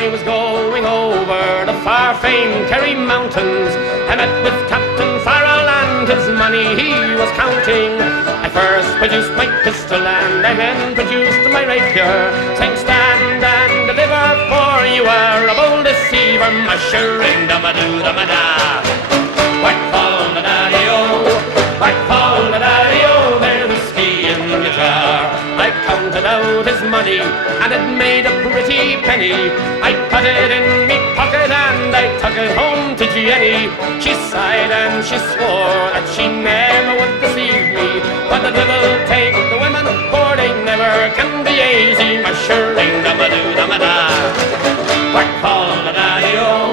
I was going over the far famed Kerry Mountains, I met with Captain Farrell and his money he was counting. I first produced my pistol and I then produced my rapier, saying stand and deliver, for you are a bold deceiver, mushering dum-a-doo-dum-a-da. Whack fall the daddy-o, whack fall the daddy-o, there's whiskey in the jar. I counted out his money and it made a pretty penny. I put it in me pocket and I took it home to Jenny. She sighed and she swore that she never would deceive me, but the devil take the women, for they never can be easy, mushering dum-a-doo-dum-a-da. Whack fall the daddy-o,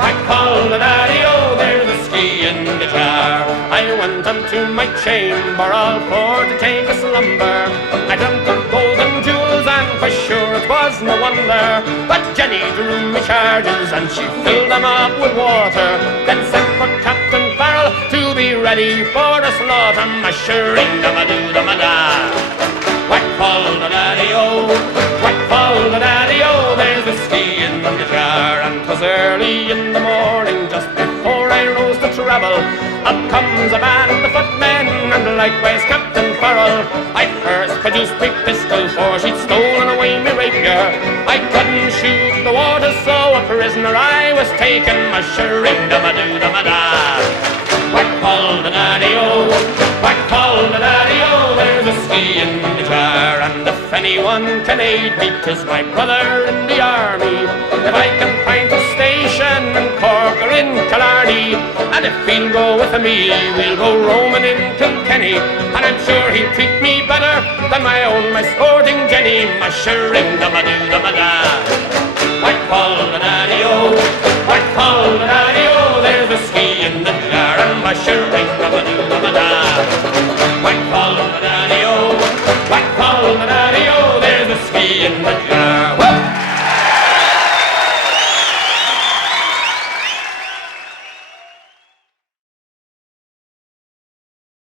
whack fall the daddy-o, there's whiskey in the jar. I went unto my chamber all for to take a slumber. I dreamt of gold and jewels and for sure it was no wonder, but Jenny drew me charges and she filled them up with water, then sent for Captain Farrell to be ready for the slaughter, mushering dum-a-doo-dum-a-da. Whack fall the daddy-o, whack fall the daddy-o, there's whiskey in the jar. And 'twas early in the morning, just before I rose to travel, up comes a band of footmen and likewise Captain Farrell. I first produced my pistol, for she'd stolen away me rapier. I couldn't shoot the water, so a prisoner I was taken, mushering dum-a-doo-dum-a-da. Whack fall the daddy-o, whack fall the daddy-o, there's whiskey in the jar. And if anyone can aid me, 'tis my brother in the army. If I can find a station in Cork or in Killarney, and if he'll go with me, we'll go roaming in Kilkenny, and I'm sure he'll treat me better than my sporting Jenny, mushering dum-a-doo-dum-a-da.